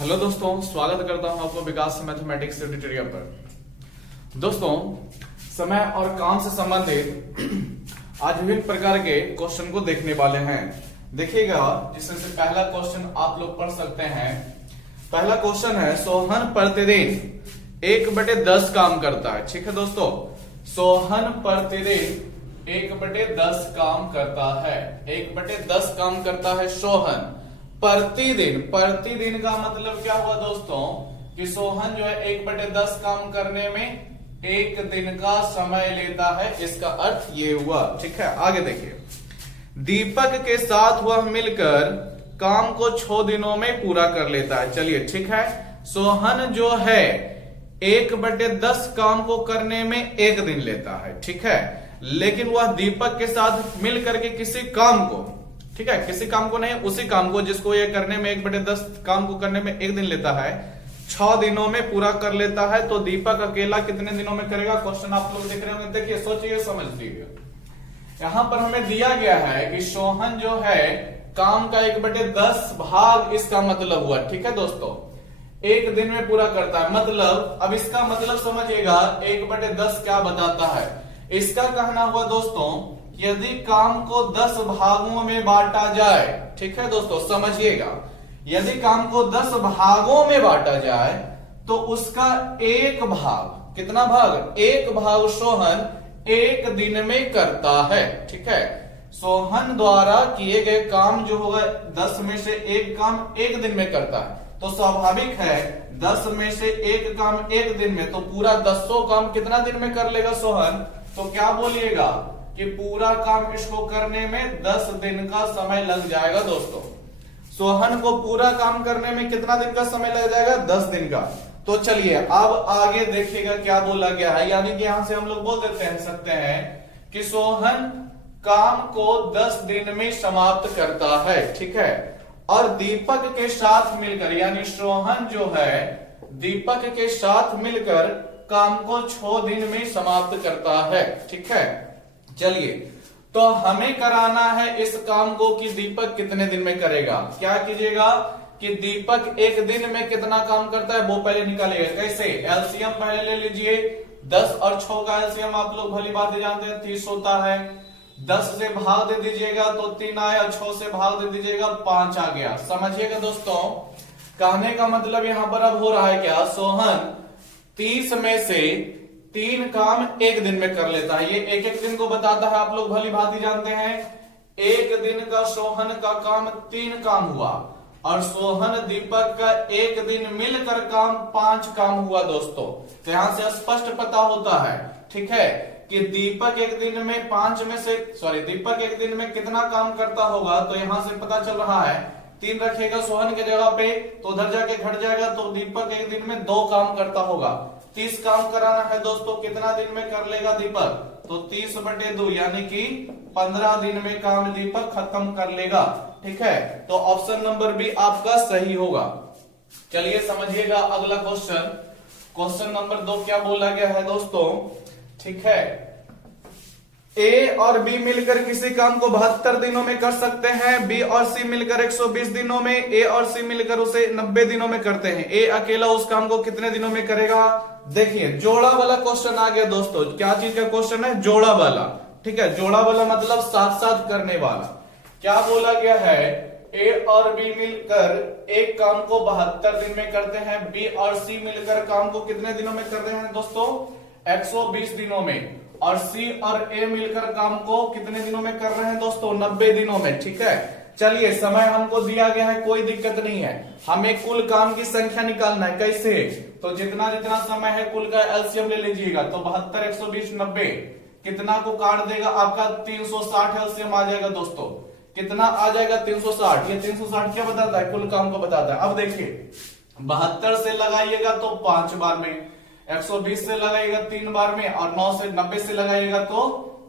Hello दोस्तों, स्वागत करता हूं आपको विकास मैथमेटिक्स ट्यूटोरियल पर। दोस्तों, समय और काम से संबंधित आज विभिन्न प्रकार के क्वेश्चन को देखने वाले हैं। देखिएगा, जिसमें से पहला क्वेश्चन आप लोग पढ़ सकते हैं। पहला क्वेश्चन है, सोहन प्रतिदिन 1/10 काम करता है। ठीक है दोस्तों, सोहन प्रतिदिन 1/10 काम करता है। 1/10 काम करता है सोहन प्रतिदिन। प्रतिदिन का मतलब क्या हुआ दोस्तों कि सोहन जो है 1/10 काम करने में 1 दिन का समय लेता है। इसका अर्थ ये हुआ। ठीक है, आगे देखिए। दीपक के साथ वह मिलकर काम को 6 दिनों में पूरा कर लेता है। चलिए, ठीक है, सोहन जो है 1/10 काम को करने में 1 दिन लेता है। ठीक है, लेकिन वह दीपक के साथ मिलकर के किसी काम को, ठीक है, किसी काम को नहीं, उसी काम को जिसको ये करने में 1/10 काम को करने में 1 दिन लेता है, 6 दिनों में पूरा कर लेता है। तो दीपक अकेला कितने दिनों में करेगा? क्वेश्चन आप लोग देख रहे होंगे। देखिए, सोचिए, समझ लीजिए। यहां पर हमें दिया गया है कि सोहन जो है काम का 1/10 भाग, इसका मतलब हुआ। ठीक है दोस्तों, 1 दिन में पूरा करता है। मतलब अब इसका मतलब समझिएगा, 1/10 क्या बताता है। इसका कहना हुआ दोस्तों, यदि काम को 10 भागों में बांटा जाए, ठीक है दोस्तों, समझिएगा, यदि काम को 10 भागों में बांटा जाए तो उसका एक भाग, कितना भाग? एक भाग सोहन 1 दिन में करता है। ठीक है, सोहन द्वारा किए गए काम जो होगा 10 में से 1 काम 1 दिन में करता है। तो स्वाभाविक है 10 में से 1 काम 1 दिन में, तो पूरा 10 काम कितना दिन में कर लेगा सोहन? तो क्या बोलिएगा कि पूरा काम इसको करने में 10 दिन का समय लग जाएगा। दोस्तों, सोहन को पूरा काम करने में कितना दिन का समय लग जाएगा? 10 दिन का। तो चलिए अब आगे देखिएगा क्या बोला गया है। यानी कि यहां से हम लोग बोल सकते हैं कि सोहन काम को 10 दिन में समाप्त करता है। ठीक है, और दीपक के साथ मिलकर, यानी सोहन जो है दीपक के साथ मिलकर काम को 6 दिन में समाप्त करता है। ठीक है, चलिए, तो हमें कराना है इस काम को कि दीपक कितने दिन में करेगा। क्या कीजिएगा कि दीपक 1 दिन में कितना काम करता है वो पहले निकालिएगा। कैसे? एलसीएम पहले ले लीजिए। 10 और 6 का एलसीएम आप लोग भली बात जानते हैं 30 होता है। 10 से भाग दे दीजिएगा तो 3 आया, 6 से भाग दे दीजिएगा 5 आ गया। समझिएगा दोस्तों, कहने का मतलब यहां पर अब हो रहा है क्या, सोहन 30 में से 3 काम 1 दिन में कर लेता है। ये 1-1 दिन को बताता है, आप लोग भली भांति जानते हैं। 1 दिन का सोहन का काम 3 काम हुआ, और सोहन दीपक का 1 दिन मिलकर काम 5 काम हुआ। दोस्तों, तो यहां से स्पष्ट पता होता है, ठीक है, कि दीपक 1 दिन में 5 में से दीपक 1 दिन में कितना काम करता होगा। तो यहां से पता चल रहा है 3 रखेगा सोहन के जगह पे तो उधर जाके घट जाएगा, तो दीपक 1 दिन में 2 काम करता होगा। 30 काम कराना है दोस्तों, कितना दिन में कर लेगा दीपक? तो 30/2 यानी कि 15 दिन में काम दीपक खत्म कर लेगा। ठीक है, तो ऑप्शन नंबर बी आपका सही होगा। चलिए समझिएगा अगला क्वेश्चन। क्वेश्चन नंबर 2 क्या बोला गया है दोस्तों? ठीक है, ए और बी मिलकर किसी काम को 72 दिनों में कर सकते हैं। बी और सी मिलकर 120 दिनों में, ए और सी मिलकर उसे 90 दिनों में करते हैं। ए अकेला उस काम को कितने दिनों में करेगा? देखिए, जोड़ा वाला क्वेश्चन आ गया दोस्तों। क्या चीज का क्वेश्चन है? जोड़ा वाला। ठीक है, जोड़ा वाला मतलब साथ साथ करने वाला। क्या बोला गया है? ए और बी मिलकर एक काम को 72 दिन में करते हैं। बी और सी मिलकर काम को कितने दिनों में कर रहे हैं दोस्तों? 120 दिनों में। और सी और ए मिलकर काम को कितने दिनों में कर रहे हैं दोस्तों? 90 दिनों में। ठीक है, चलिए, समय हमको दिया गया है, कोई दिक्कत नहीं है। हमें कुल काम की संख्या निकालना है। कैसे? तो जितना जितना समय है कुल का एलसीएम ले लीजिएगा। तो 72, 120, 90 कितना को काट देगा? आपका 360 एलसीएम आ जाएगा दोस्तों। कितना आ जाएगा? 360। ये 360 क्या बताता है? कुल काम को बताता है। अब देखिए, 72 से लगाइएगा तो 5 बार में, 120 से लगाइएगा 3 बार में, और 90 से लगाइएगा तो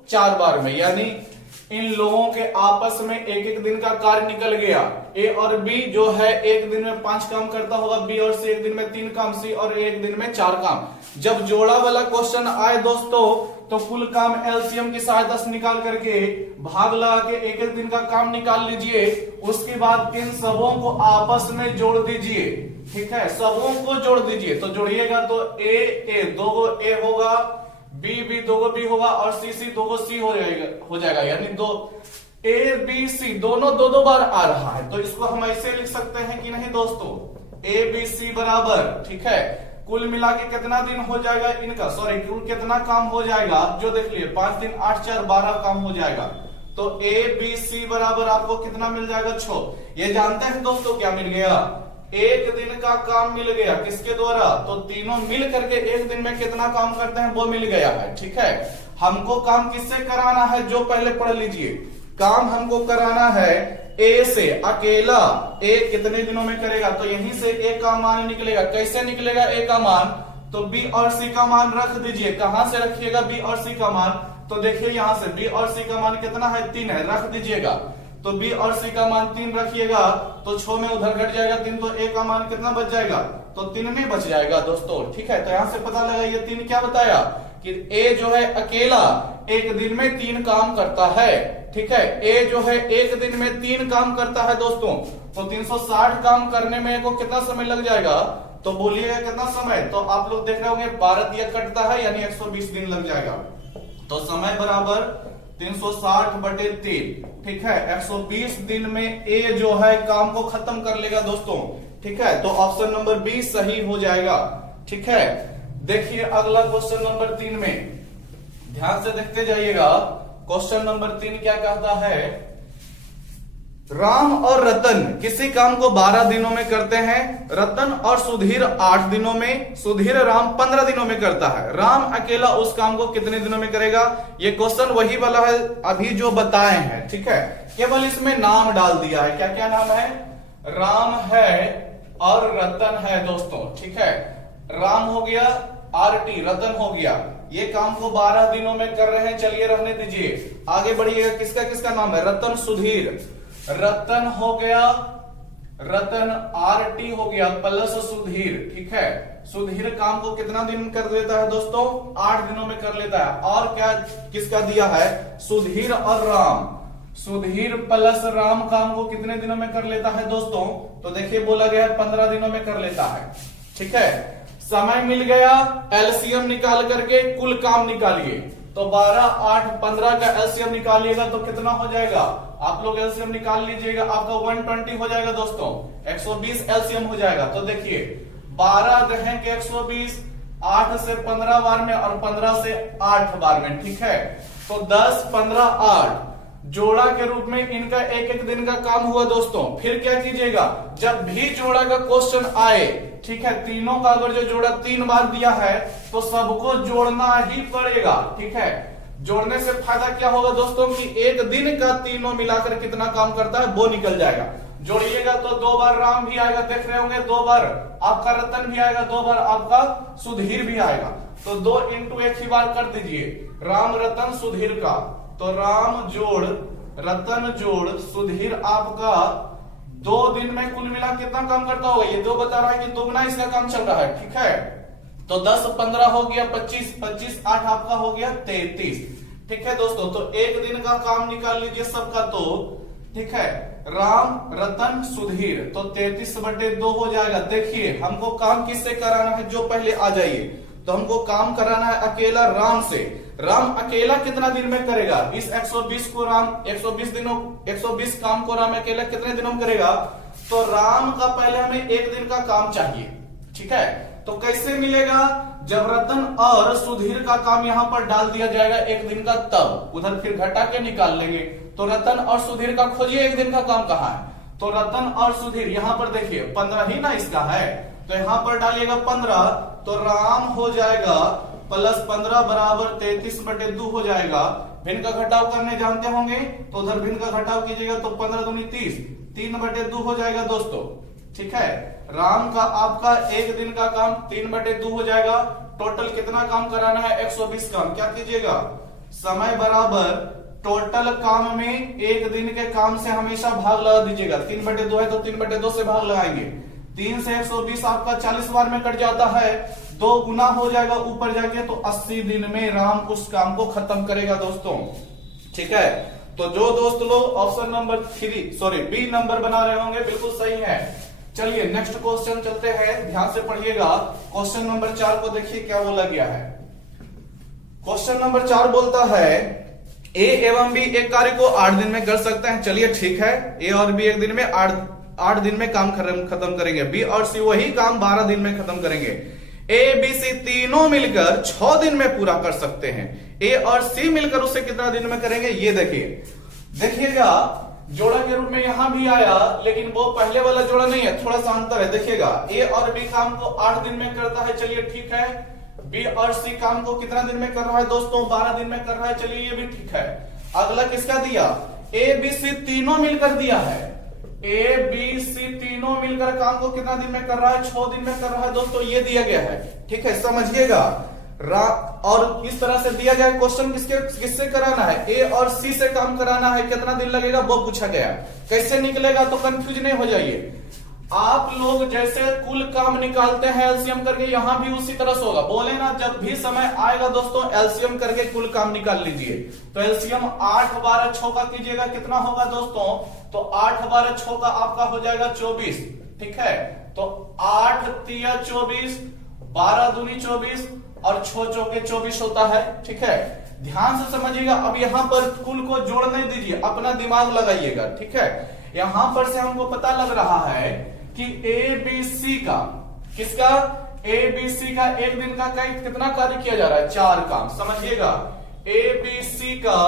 4 बार में। यानी इन लोगों के आपस में 1-1 दिन का कार्य निकल गया। ए और बी जो है 1 दिन में 5 काम करता होगा, बी और सी 1 दिन में 3 काम, सी और 1 दिन में 4 काम। जब जोड़ा वाला क्वेश्चन आए दोस्तों तो कुल काम एलसीएम की सहायता से निकाल करके भाग लगा के एक एक दिन का काम निकाल लीजिए। उसके बाद इन सबों को आपस में जोड़ दीजिए। ठीक है, सबों को जोड़ दीजिए। तो जोड़िएगा तो ए दो गो ए होगा, बी दो गो बी होगा और सी दो गो सी हो जाएगा यानी दो ए बी सी दोनों दो दो बार आ रहा है। तो इसको हम ऐसे लिख सकते हैं कि नहीं दोस्तों, ए बी सी बराबर, ठीक है, कुल मिला के कितना दिन हो जाएगा इनका, सॉरी कुल कितना काम हो जाएगा, जो देख लिए 5 दिन 8 4 12 काम हो जाएगा। तो ए बी सी बराबर आपको कितना मिल जाएगा 6। ये जानते हैं दोस्तों क्या मिल गया, एक दिन का काम मिल गया किसके द्वारा, तो तीनों मिल करके एक दिन में कितना काम करते हैं वो मिल गया है। ठीक है, हमको काम किससे कराना है जो पहले पढ़ लीजिए। काम हमको कराना है ए से, अकेला ए कितने दिनों में करेगा, तो यहीं से ए का मान निकलेगा। कैसे निकलेगा ए का मान, तो बी और सी का मान रख दीजिए। कहां से रखिएगा बी और सी का मान, तो देखिए यहां से बी और सी का मान कितना है 3 है, रख दीजिएगा। तो बी और सी का मान 3 रखिएगा तो 6 में उधर घट जाएगा 3, तो ए का मान कितना बच जाएगा, तो 3 में बच जाएगा दोस्तों। ठीक है, तो यहां से पता लगा ये 3 क्या बताया कि ए जो है अकेला एक दिन में 3 काम करता है। ठीक है, ए जो है एक दिन में 3 काम करता है दोस्तों। तो 360 काम करने में को कितना समय लग जाएगा, तो बोलिएगा कितना समय, तो आप लोग देख रहे होंगे 12 दिया कटता है यानी 120 दिन लग जाएगा। तो समय बराबर 360/3। ठीक है, 120 दिन में ए जो है काम को खत्म कर लेगा दोस्तों। ठीक है, तो ऑप्शन नंबर बी सही हो जाएगा। ठीक है, देखिए अगला क्वेश्चन नंबर 3 में ध्यान से देखते जाइएगा। क्वेश्चन नंबर 3 क्या कहता है, राम और रतन किसी काम को 12 दिनों में करते हैं, रतन और सुधीर 8 दिनों में, सुधीर राम 15 दिनों में करता है। राम अकेला उस काम को कितने दिनों में करेगा। ये क्वेश्चन वही वाला है अभी जो बताए हैं। ठीक है, केवल इसमें नाम डाल दिया है। क्या क्या नाम है, राम है और रतन है दोस्तों। ठीक है, राम हो गया, आरटी रतन हो गया। ये काम को 12 दिनों में कर रहे हैं, चलिए रहने दीजिए, आगे बढ़िएगा। किसका किसका नाम है, रतन सुधीर, रतन हो गया, रतन आरटी हो गया प्लस सुधीर। ठीक है, सुधीर काम को कितना दिन कर लेता है दोस्तों, 8 दिनों में कर लेता है। और क्या किसका दिया है, सुधीर और राम, सुधीर प्लस राम काम को कितने दिनों में कर लेता है दोस्तों, तो देखिए बोला गया है 15 दिनों में कर लेता है। ठीक है, समय मिल गया, एलसीएम निकाल करके कुल काम निकालिए। तो 12 8 15 का एलसीएम निकालिएगा तो कितना हो जाएगा, आप लोग एलसीएम निकाल लीजिएगा, आपका 120 हो जाएगा दोस्तों। 120 एलसीएम हो जाएगा। तो देखिए 12 रहेंगे 120, 8 से 15 बार में और 15 से 8 बार में। ठीक है, तो 10 15 8 जोड़ा के रूप में इनका एक एक दिन का काम हुआ दोस्तों। फिर क्या कीजिएगा, जब भी जोड़ा का क्वेश्चन आए, ठीक है, तीनों का अगर जो जोड़ा 3 बार दिया है तो सबको जोड़ना ही पड़ेगा। ठीक है, जोड़ने से फायदा क्या होगा दोस्तों कि एक दिन का तीनों मिलाकर कितना काम करता है वो निकल जाएगा। जोड़िएगा तो 2 बार राम भी आएगा, देख रहे होंगे 2 बार आपका रतन भी आएगा, 2 बार आपका सुधीर भी आएगा। तो 2 × 1 ही बार कर दीजिए, राम रतन सुधीर का। तो राम जोड़ रतन जोड़ सुधीर आपका 2 दिन में कुल मिला कितना काम करता होगा, ये 2 बता रहा है कि 2 गुना इसका काम चल रहा है। ठीक है, तो 10 15 हो गया 25, 25 8 आपका हो गया 33। ठीक है दोस्तों, तो एक दिन का काम निकाल लीजिए सबका। तो ठीक है, राम रतन सुधीर तो 33/2 हो जाएगा। देखिए हमको काम किससे कराना है, जो पहले आ जाइए। तो हमको काम कराना है अकेला राम से। राम अकेला कितना दिन में करेगा, इस 120 को राम 120 काम को राम अकेला कितने दिनों में करेगा, तो राम का पहले हमें एक दिन का काम चाहिए। ठीक है, तो कैसे मिलेगा, जब रतन और सुधीर का काम यहां पर डाल दिया जाएगा एक दिन का, तब उधर फिर घटा के निकाल लेंगे। तो रतन और सुधीर का खोजिए एक दिन का काम कहां है, तो रतन और सुधीर यहां पर देखिए 15 ही ना इसका है, तो यहां पर डालिएगा 15, तो राम हो जाएगा प्लस 15 बराबर 33/2 हो जाएगा। भिन्न का घटाव करने जानते होंगे तो उधर भिन्न का घटाव कीजिएगा तो 15 दूनी 30, 3/2 हो जाएगा दोस्तों। ठीक है, राम का आपका एक दिन का काम 3/2 हो जाएगा। टोटल कितना काम कराना है, 120 काम। क्या कीजिएगा, समय बराबर टोटल काम में एक दिन के काम से हमेशा भाग लगा दीजिएगा। 3/2 है तो 3/2 से भाग लगाएंगे। 3 से 120 आपका 40 बार में कट जाता है, 2 गुना हो जाएगा ऊपर जाके, तो 80 दिन में राम उस काम को खत्म करेगा दोस्तों। ठीक है, तो जो दोस्त लोग ऑप्शन नंबर बी नंबर बना रहे होंगे बिल्कुल सही है। चलिए नेक्स्ट क्वेश्चन चलते हैं, ध्यान से पढ़िएगा। क्वेश्चन नंबर 4 को देखिए क्या बोला गया है। क्वेश्चन नंबर 4 बोलता है ए एवं बी एक कार्य को 8 दिन में कर सकते हैं। चलिए ठीक है, ए और बी एक दिन में 8 दिन में काम खत्म करेंगे। बी और सी वही काम 12 दिन में खत्म करेंगे। ए बी सी तीनों मिलकर 6 दिन में पूरा कर सकते हैं। ए और सी मिलकर उसे कितना दिन में करेंगे, ये देखिएगा जोड़ा के रूप में यहां भी आया, लेकिन वो पहले वाला जोड़ा नहीं है, थोड़ा सा अंतर है। देखिएगा ए और बी काम को 8 दिन में करता है, चलिए ठीक है। बी और सी काम को कितना दिन में कर रहा है दोस्तों, 12 दिन में कर रहा है, चलिए ये भी ठीक है। अगला किसका दिया, ए बी सी तीनों मिलकर दिया है। ए बी सी तीनों मिलकर काम को कितना दिन में कर रहा है, 6 दिन में कर रहा है दोस्तों, ये दिया गया है। ठीक है, समझिएगा। और इस तरह से दिया गया क्वेश्चन किससे कराना है, ए और सी से काम कराना है, कितना दिन लगेगा वो पूछा गया। कैसे निकलेगा तो कंफ्यूज नहीं हो जाइए। आप लोग जैसे कुल काम निकालते हैं एलसीएम करके, यहां भी उसी तरह से होगा। बोले ना जब भी समय आएगा दोस्तों एलसीएम करके कुल काम निकाल लीजिए। तो एलसीएम 8 12 6 का कीजिएगा, कितना होगा दोस्तों, तो 8 12 6 का आपका हो जाएगा 24। ठीक है, तो 8 तिया 24, 12 दूनी 24 और 6 चौके 24 होता है। ठीक है, ध्यान से समझिएगा। अब यहां पर कुल को जोड़ने दीजिए, अपना दिमाग लगाइएगा। ठीक है, यहां पर से हमको पता लग रहा है कि ए बी सी का, किसका, ए बी सी का एक दिन का कितना कार्य किया जा रहा है, 4 काम। समझिएगा, ए बी सी का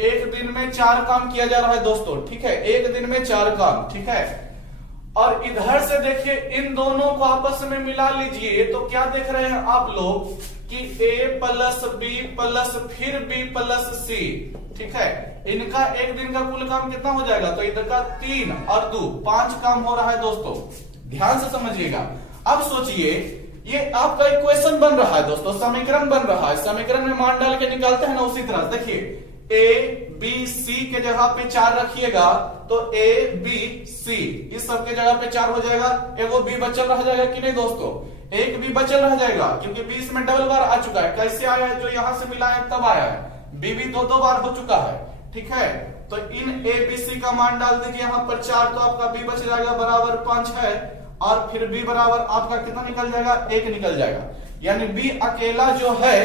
एक दिन में 4 काम किया जा रहा है दोस्तों। ठीक है, एक दिन में 4 काम। ठीक है, और इधर से देखिए इन दोनों को आपस में मिला लीजिए, तो क्या देख रहे हैं आप लोग कि ए प्लस बी प्लस फिर बी प्लस सी। ठीक है, इनका एक दिन का कुल काम कितना हो जाएगा, तो इधर का 3 और 2 5 काम हो रहा है दोस्तों। ध्यान से समझिएगा। अब सोचिए ये आपका इक्वेशन बन रहा है दोस्तों, समीकरण बन रहा है। समीकरण में मान डाल के निकालते हैं ना, उसी तरह देखिए ए बी सी के जगह पे 4 रखिएगा, तो ए बी सी इस सब के जगह पे 4 हो जाएगा। एगो बी बचल रह जाएगा कि नहीं दोस्तों, एक बी बचल रह जाएगा, क्योंकि बी इसमें डबल बार आ चुका है। कैसे आया है, जो यहां से मिला है तब आया है। बी भी 2 बार हो चुका है। ठीक है, तो इन ए बी सी का मान डाल दीजिए यहां पर 4, तो आपका बी बच जाएगा बराबर 5 है, और फिर बी बराबर आपका कितना निकल जाएगा, 1 निकल जाएगा। यानी बी अकेला जो है,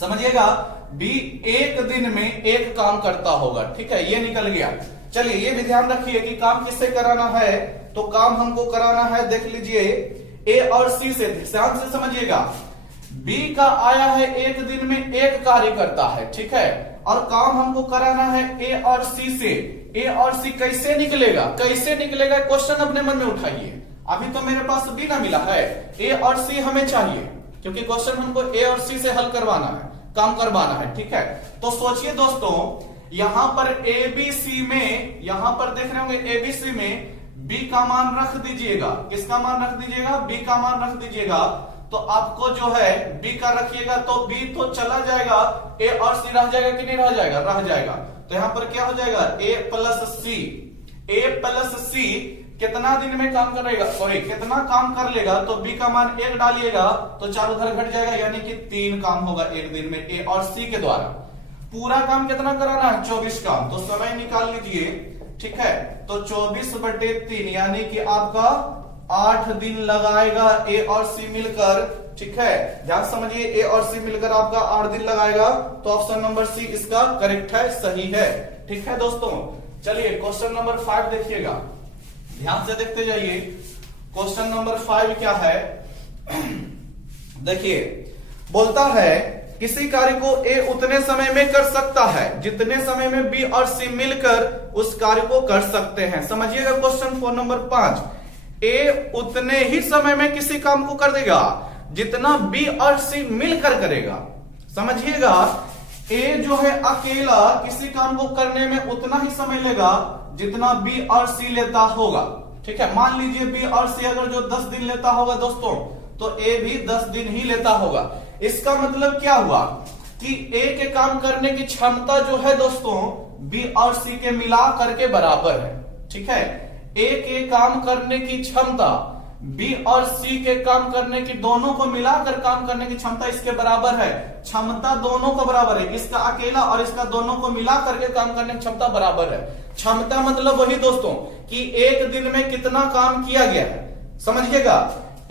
समझिएगा, बी एक दिन में 1 काम करता होगा। ठीक है, ये निकल गया। चलिए ये भी ध्यान रखिए कि काम किससे कराना है, तो काम हमको कराना है, देख लीजिए ए और सी से। ध्यान से समझिएगा, बी का आया है एक दिन में 1 कार्य करता है। ठीक है, और काम हमको कराना है ए और सी से। ए और सी कैसे निकलेगा, कैसे निकलेगा क्वेश्चन अपने मन में उठाइए। अभी तो मेरे पास बी ना मिला है, ए और सी हमें चाहिए, क्योंकि क्वेश्चन हमको ए और सी से हल करवाना है, काम करवाना है। ठीक है, तो सोचिए दोस्तों, यहां पर एबीसी में, यहां पर देख रहे होंगे एबीसी में बी का मान रख दीजिएगा। किसका मान रख दीजिएगा, बी का मान रख दीजिएगा। तो आपको जो है बी का रखिएगा, तो बी तो चला जाएगा, ए और सी रह जाएगा कि नहीं रह जाएगा, रह जाएगा। तो यहां पर क्या हो जाएगा, ए प्लस सी। ए प्लस सी कितना दिन में काम करेगा, सॉरी कितना काम कर लेगा, तो बी का मान 1 डालिएगा, तो 4 उधर घट जाएगा, यानी कि 3 काम होगा एक दिन में ए और सी के द्वारा। पूरा काम कितना कराना है, 24 काम। तो समय निकाल लीजिए। ठीक है, तो 24/3 यानी कि आपका 8 दिन लगाएगा ए और सी मिलकर। ठीक है, ध्यान समझिए, ए और सी मिलकर आपका 8 दिन लगाएगा। तो ऑप्शन नंबर सी इसका करेक्ट है, सही है। ठीक है दोस्तों, चलिए क्वेश्चन नंबर 5 देखिएगा, ध्यान से देखते जाइए। क्वेश्चन नंबर 5 क्या है, देखिए बोलता है किसी कार्य को ए उतने समय में कर सकता है जितने समय में बी और सी मिलकर उस कार्य को कर सकते हैं। समझिएगा क्वेश्चन 4 नंबर 5, ए उतने ही समय में किसी काम को कर देगा जितना बी और सी मिलकर करेगा। समझिएगा, ए जो है अकेला किसी काम को करने में उतना ही समय लेगा जितना बी और सी लेता होगा। ठीक है, मान लीजिए बी और सी अगर जो 10 दिन लेता होगा दोस्तों, तो ए भी 10 दिन ही लेता होगा। इसका मतलब क्या हुआ कि ए के काम करने की क्षमता जो है दोस्तों बी और सी के मिला करके बराबर है। ठीक है, ए के काम करने की क्षमता बी और सी के काम करने की, दोनों को मिलाकर काम करने की क्षमता इसके बराबर है। क्षमता दोनों का बराबर है, इसका अकेला और इसका दोनों को मिला करके काम करने की क्षमता बराबर है। क्षमता मतलब वही दोस्तों कि एक दिन में कितना काम किया गया है, समझिएगा।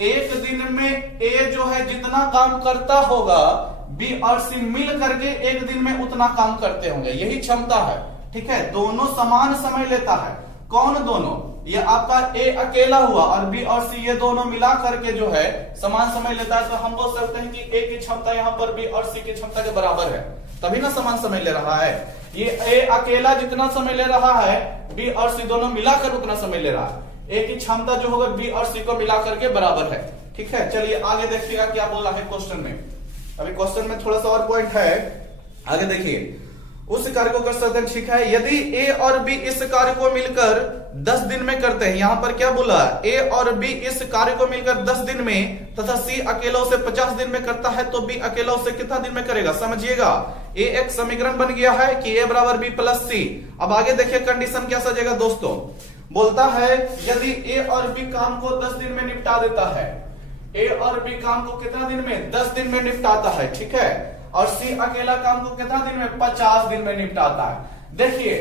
एक दिन में ए जो है जितना काम करता होगा, बी और सी मिल करके एक दिन में उतना काम करते होंगे, यही क्षमता है। ठीक है, दोनों समान समय लेता है। कौन दोनों? ये आपका ए अकेला हुआ और बी और सी ये दोनों मिला करके जो है समान समय लेता है। तो हम बोल सकते हैं कि ए की क्षमता यहाँ पर बी और सी की क्षमता के बराबर है, तभी ना समान समय ले रहा है। ये ए अकेला जितना समय ले रहा है, बी और सी दोनों मिलाकर उतना समय ले रहा है। ए की क्षमता जो होगा बी और सी को मिलाकर के बराबर है। ठीक है, चलिए आगे देखिएगा क्या बोला है क्वेश्चन में। अभी क्वेश्चन में थोड़ा सा और पॉइंट है, आगे देखिए। उस कार्य को कर सकते हैं, ठीक है। यदि ए और बी इस कार्य को मिलकर 10 दिन में करते हैं, यहां पर क्या बोला, ए और बी इस कार्य को मिलकर 10 दिन में तथा सी अकेला उसे 50 दिन में करता है, तो बी अकेला उसे कितना दिन में करेगा? समझिएगा, ए एक समीकरण बन गया है कि ए बराबर बी प्लस सी। अब आगे देखिए कंडीशन क्या सजेगा दोस्तों। बोलता है यदि ए और बी काम को 10 दिन में निपटा देता है, ए और बी काम को कितना दिन में? 10 दिन में निपटाता है। ठीक है, और सी अकेला काम को कितना दिन में? 50 दिन में निपटाता है। देखिए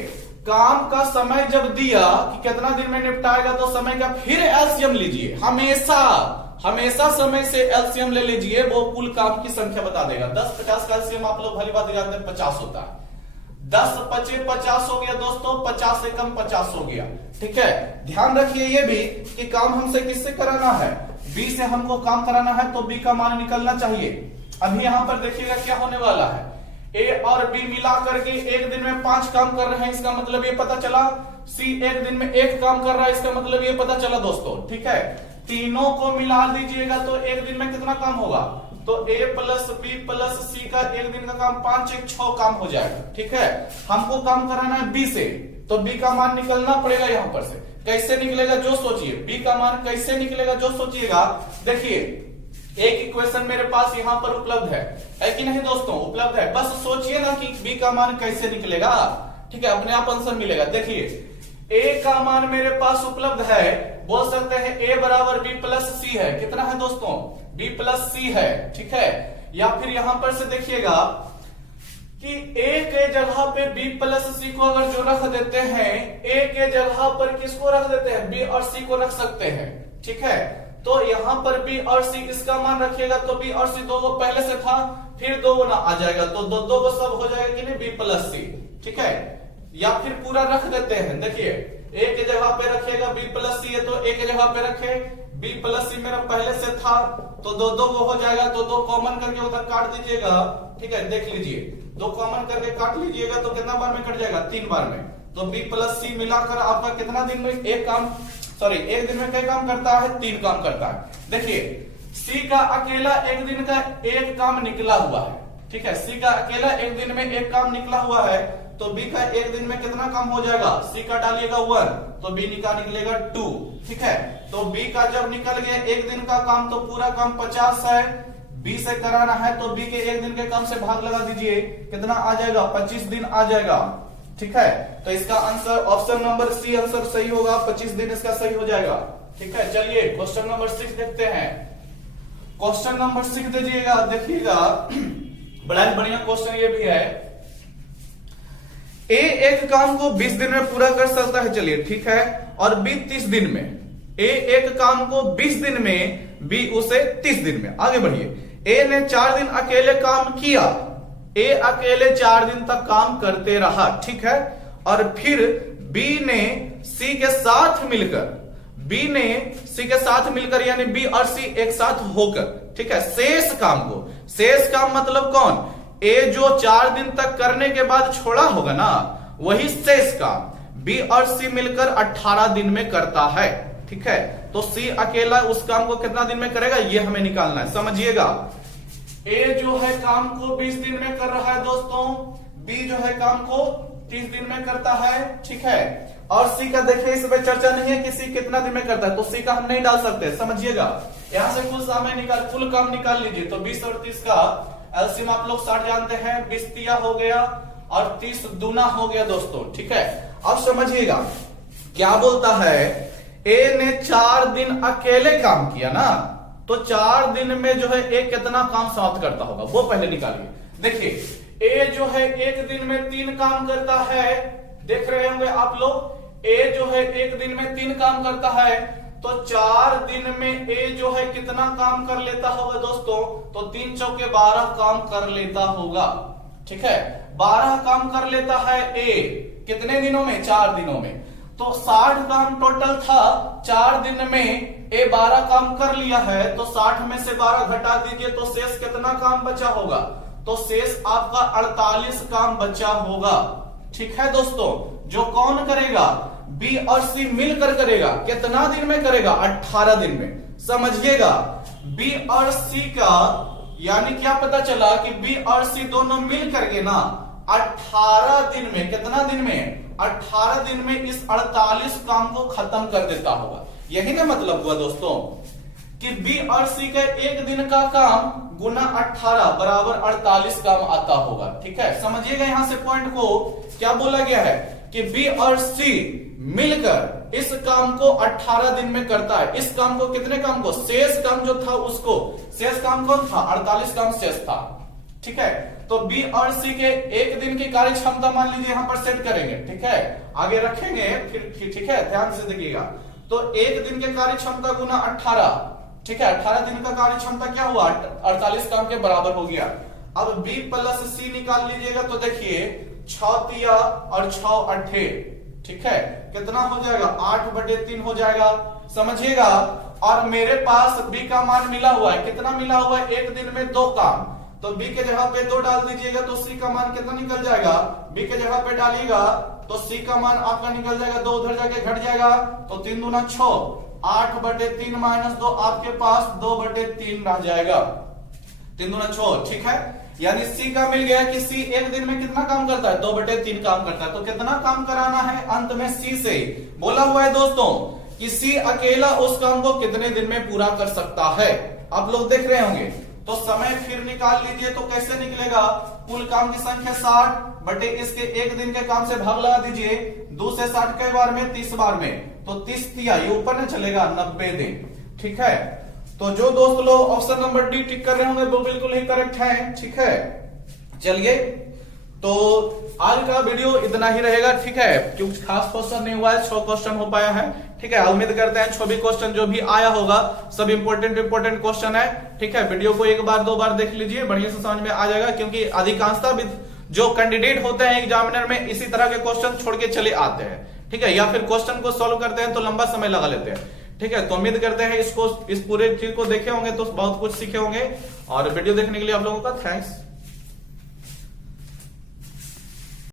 काम का समय जब दिया कि कितना दिन में निपटाएगा, तो समय का फिर एलसीएम लीजिए। हमेशा समय से एलसीएम ले लीजिए, वो कुल काम की संख्या बता देगा। 10 50 का एलसीएम आप लोग भली बात जानते हैं 50 होता है। 10 25 50 हो गया दोस्तों, 50 से कम 50 हो गया। ठीक है, ध्यान रखिए ये भी कि काम हमसे किससे कराना है? बी से हमको काम कराना है, तो बी का मान निकलना चाहिए। अभी यहां पर देखिएगा क्या होने वाला है। ए और बी मिला करके एक दिन में 5 काम कर रहे हैं, इसका मतलब ये पता चला। सी एक दिन में 1 काम कर रहा है, इसका मतलब ये पता चला दोस्तों। ठीक है, तीनों को मिला दीजिएगा तो एक दिन में कितना काम होगा? तो ए प्लस बी प्लस सी का एक दिन का काम 5 1 6 काम हो जाएगा। ठीक है, हमको काम कराना है बी से, तो बी का मान निकलना पड़ेगा यहां पर से। कैसे निकलेगा जो सोचिए, बी का मान कैसे निकलेगा जो सोचिएगा। देखिए एक इक्वेशन मेरे पास यहां पर उपलब्ध है कि नहीं दोस्तों? उपलब्ध है। बस सोचिए ना कि बी का मान कैसे निकलेगा। ठीक है, अपने आप आंसर मिलेगा। देखिए ए का मान मेरे पास उपलब्ध है, बोल सकते हैं ए बराबर बी प्लस सी है। कितना है दोस्तों? बी प्लस सी है। ठीक है, या फिर यहां पर से देखिएगा कि ए के जगह पे बी प्लस सी को अगर जो रख देते हैं, ए के जगह पर किसको रख देते हैं? बी और सी को रख सकते हैं। ठीक है, तो यहां पर बी और सी इसका मान रखिएगा, तो बी और सी 2 पहले से था, फिर 2 गुना आ जाएगा, तो 2 सब हो जाएगा कि नहीं? बी प्लस सी। ठीक है, या फिर पूरा रख देते हैं। देखिए ए के जगह पे रखिएगा, बी प्लस सी है तो ए के जगह पे रखे, बी प्लस सी मेरा पहले से था, तो 2 हो जाएगा, तो 2 कॉमन करके उधर काट दीजिएगा। ठीक है, देख लीजिए 2 कॉमन करके काट लीजिएगा तो कितना बार में कट जाएगा? 3 बार में। तो बी प्लस सी मिलाकर आपका कितना दिन में एक दिन में क्या काम करता है? 3 काम करता है। देखिए सी का अकेला एक दिन का 1 काम निकला हुआ है। ठीक है, सी का अकेला एक दिन में 1 काम निकला हुआ है, तो बी का एक दिन में कितना काम हो जाएगा? सी का डालिएगा 1, तो बी का निकलेगा 2। ठीक है, तो बी का जब निकल गया एक दिन का काम, तो पूरा काम 50 है, बी से कराना है, तो बी के एक दिन के काम से भाग लगा दीजिए, कितना आ जाएगा? 25 दिन आ जाएगा। ठीक है, तो इसका answer option number C answer सही होगा, 25 दिन इसका सही हो जाएगा। ठीक है, चलिए क्वेश्चन नंबर 6 देखते हैं। क्वेश्चन नंबर 6 दीजिएगा, देखिएगा बड़ा बढ़िया क्वेश्चन ये भी है। ए एक काम को 20 दिन में पूरा कर सकता है, चलिए ठीक है, और बी 30 दिन में। ए एक काम को 20 दिन में, बी उसे 30 दिन में। आगे बढ़िए। ए ने 4 दिन अकेले काम किया, ए अकेले 4 दिन तक काम करते रहा। ठीक है, और फिर बी ने सी के साथ मिलकर यानी बी और सी एक साथ होकर, ठीक है, शेष काम मतलब कौन? ए जो 4 दिन तक करने के बाद छोड़ा होगा ना, वही शेष काम बी और सी मिलकर 18 दिन में करता है। ठीक है, तो सी अकेला उस काम को कितना दिन में करेगा, ये हमें निकालना है। समझिएगा, ए जो है काम को 20 दिन में कर रहा है दोस्तों, बी जो है काम को 30 दिन में करता है। ठीक है, और सी का देखिए इसमें चर्चा नहीं है कि सी कितना दिन में करता है, तो सी का हम नहीं डाल सकते। समझिएगा, यहां से कुल काम निकाल लीजिए, तो 20 और 30 का एलसीएम आप लोग 60 जानते हैं, 20 तिया हो गया और 30 दूना हो गया दोस्तों। ठीक है, अब समझिएगा क्या बोलता है। ए ने 4 दिन अकेले काम किया ना, तो 4 दिन में जो है ए कितना काम समाप्त करता होगा वो पहले निकालिए। देखिए ए जो है एक दिन में 3 काम करता है, देख रहे होंगे आप लोग, ए जो है एक दिन में 3 काम करता है, तो 4 दिन में ए जो है कितना काम कर लेता होगा दोस्तों, तो 3 चौके 12 काम कर लेता होगा। ठीक है, 12 काम कर लेता है ए, कितने दिनों में, 4 दिनों में। तो 60 काम टोटल था, 4 दिन में ए 12 काम कर लिया है, तो 60 में से 12 घटा दीजिए तो शेष कितना काम बचा होगा, तो शेष आपका 48 काम बचा होगा। ठीक है दोस्तों, जो कौन करेगा, बी और सी मिलकर करेगा। कितना दिन में करेगा, 18 दिन में। समझिएगा, बी और सी का यानी क्या पता चला कि बी और सी दोनों मिल करके ना 18 दिन में, कितना दिन में, 18 दिन में इस 48 काम को खत्म कर देता होगा। यही ना मतलब हुआ दोस्तों कि बी और सी का एक दिन का काम गुना 18 बराबर 48 काम आता होगा। ठीक है, समझिएगा यहां से पॉइंट को, क्या बोला गया है कि बी और सी मिलकर इस काम को 18 दिन में करता है। इस काम को, कितने काम को, शेष काम जो था उसको, शेष काम कौन था, 48 काम शेष था। ठीक है, तो बी और सी के एक दिन की कार्य क्षमता मान लीजिए यहां पर सेट करेंगे। ठीक है, आगे रखेंगे फिर। ठीक है, ध्यान से देखिएगा, तो एक दिन के कार्य क्षमता गुना 18। ठीक है, 18 दिन का कार्य क्षमता क्या हुआ, 48 काम के बराबर हो गया। अब बी प्लस सी निकाल लीजिएगा, तो देखिए 6 तिया और 6 अट्ठे, ठीक है, कितना हो जाएगा, 8/3 हो जाएगा। समझिएगा, और मेरे पास बी का मान मिला हुआ है, कितना मिला हुआ है, एक दिन में 2 काम, तो बी के जगह पे 2 डाल दीजिएगा तो सी का मान कितना निकल जाएगा, बी के जगह पे डालिएगा तो सी का मान आपका निकल जाएगा 2, उधर जाके घट जाएगा, तो 3 दूना 6, 8/3 माइनस 2 आपके पास 2/3 रह जाएगा, 3 दूना 6। ठीक है, यानी सी का मिल गया कि सी एक दिन में कितना काम करता है, 2/3 काम करता है। तो कितना काम कराना है अंत में सी से, बोला हुआ है दोस्तों कि सी अकेला उस काम को कितने दिन में पूरा कर सकता है। आप लोग देख रहे होंगे, तो समय फिर निकाल लीजिए, तो कैसे निकलेगा, कुल काम की संख्या 60 बटे इसके एक दिन के काम से भाग लगा दीजिए, 2 से 60 कई बार में, 30 बार में, तो 30 तिया ये ऊपर न चलेगा, 90 दिन। ठीक है, तो जो दोस्त लोग ऑप्शन नंबर डी टिक कर रहे होंगे वो बिल्कुल ही करेक्ट है। ठीक है, चलिए, तो आज का वीडियो इतना ही रहेगा। ठीक है, क्योंकि खास क्वेश्चन नहीं हुआ है, 6 क्वेश्चन हो पाया है। ठीक है, उम्मीद करते हैं 6 भी क्वेश्चन जो भी आया होगा सब इंपॉर्टेंट क्वेश्चन है। ठीक है, वीडियो को 1 बार 2 बार देख लीजिए, बढ़िया से समझ में आ जाएगा, क्योंकि अधिकांशता जो कैंडिडेट होते हैं एग्जामिनर में इसी तरह के क्वेश्चन छोड़ के चले आते हैं। ठीक है, या फिर क्वेश्चन को सॉल्व करते हैं तो लंबा समय लगा लेते हैं। ठीक है, तो उम्मीद करते हैं इस पूरे चीज को देखे होंगे तो बहुत कुछ सीखे होंगे, और वीडियो देखने के लिए आप लोगों का थैंक्स।